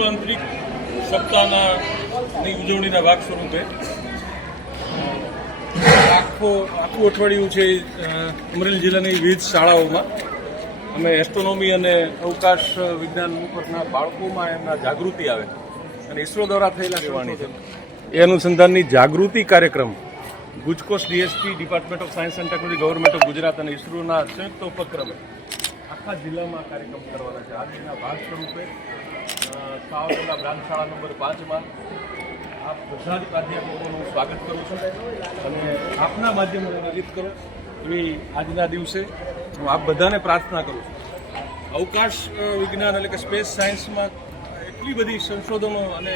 વિશ્વ અંતરિક્ષ સપ્તાહની ઉજવણીના ભાગ સ્વરૂપે આખું અઠવાડિયું છે અમરેલી જિલ્લાની વિવિધ શાળાઓમાં અમે એસ્ટ્રોનોમી અને અવકાશ વિજ્ઞાન ઉપરના બાળકોમાં એમના જાગૃતિ આવે અને ઇસરો દ્વારા થયેલા કહેવાની છે એ અનુસંધાનની જાગૃતિ કાર્યક્રમ ગુજકોસ DSP department of science and technology government of Gujarat અને ઇસરોના સંયુક્ત ઉપક્રમે આખા જિલ્લામાં કાર્યક્રમ કરવાના છે. આજના ભાગ સ્વરૂપે સાવરકુંડલા બ્રાન્ચ શાળા નંબર 5માં આપ બધા જ પ્રાધ્યાપકોનું સ્વાગત કરું છું અને આપના માધ્યમોને રજિત કરો એવી આજના દિવસે હું આપ બધાને પ્રાર્થના કરું છું. અવકાશ વિજ્ઞાન એટલે કે સ્પેસ સાયન્સમાં એટલી બધી સંશોધનો અને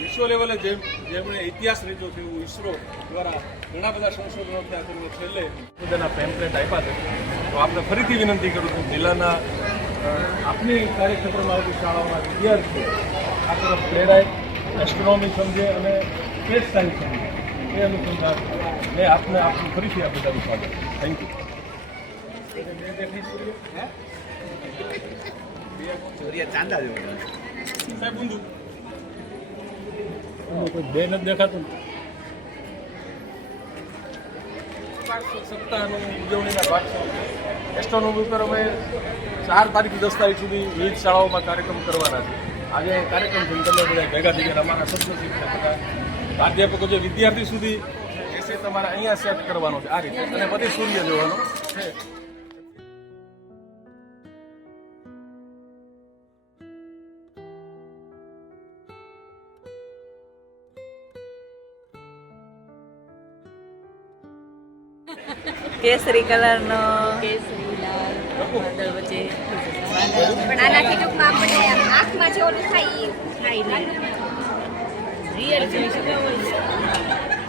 વિશ્વ લેવલે જેમણે ઇતિહાસ રચ્યો છે એવું ઇસરો દ્વારા ઘણા બધા સંશોધનો ત્યાં કરીને છેલ્લે બધાના પેમ્પલેટ આપ્યા છે. તો આપણે ફરીથી વિનંતી કરું છું જિલ્લાના આપની કાર્યક્ષેત્રમાં આવતી શાળાઓના વિદ્યાર્થીઓ આ તરફ પ્રેરાય, એસ્ટ્રોનોમી સમજે અને સ્પેસ સાયન્સ સમજે એ અનુસંધાન મેં આપને આપનું ફરીથી આ બધાનું સ્વાગત. Thank you. ચાંદા સાહેબ ઊંધું કોઈ બે નથી દેખાતું. સપ્તાહનું ઉજવણીના ભાગ એસ્ટ્રોનોમી ઉપર અમે 4 તારીખ 10 તારીખ સુધી વિવિધ શાળાઓમાં કાર્યક્રમ કરવાના છે. આજે કાર્યક્રમ છે તમે બધા ભેગા થઈ ગયા. અમારા શબ્દ શિક્ષક બધા પ્રાધ્યાપકો જે વિદ્યાર્થી સુધી એસે તમારે અહીંયા સેટ કરવાનો છે આ રીતે અને પછી સૂર્ય જોવાનો છે. કેસરી કલરનો કેસરી લાલ વાદળ વચ્ચે પણ આનાથી ટૂંકમાં આપણે આંખમાં જે ઓલું થાય એ થાય નહીં રિયલ જોઈ શકાય.